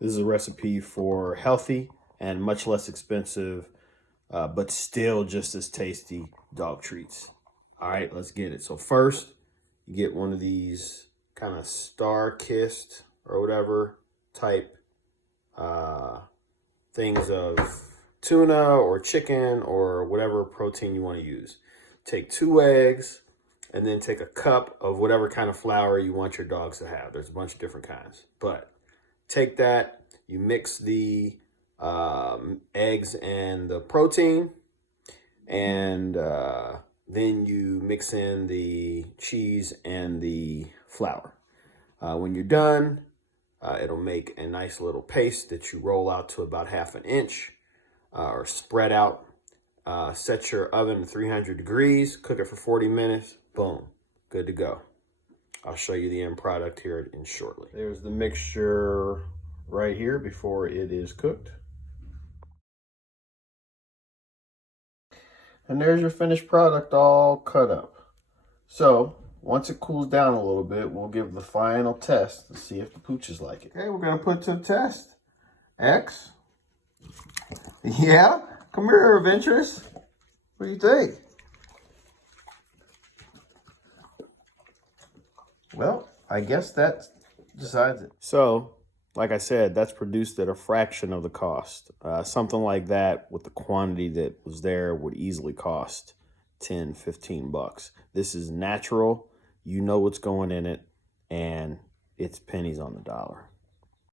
This is a recipe for healthy and much less expensive, but still just as tasty dog treats. All right, let's get it. So first, you get one of these kind of star-kissed or whatever type things of tuna or chicken or whatever protein you want to use. Take 2 eggs and then take a cup of whatever kind of flour you want your dogs to have. There's a bunch of different kinds, but take that, you mix the eggs and the protein, and then you mix in the cheese and the flour. When you're done, it'll make a nice little paste that you roll out to about 1/2 inch or spread out. Set your oven to 300 degrees, cook it for 40 minutes, boom, good to go. I'll show you the end product here in shortly. There's the mixture right here before it is cooked. And there's your finished product all cut up. So once it cools down a little bit, we'll give the final test to see if the pooches like it. Okay, we're gonna put to the test. X. Yeah, come here, adventurous. What do you think? Well, I guess that decides it. So, like I said, that's produced at a fraction of the cost. Something like that with the quantity that was there would easily cost 10, 15 bucks. This is natural. You know what's going in it, and it's pennies on the dollar.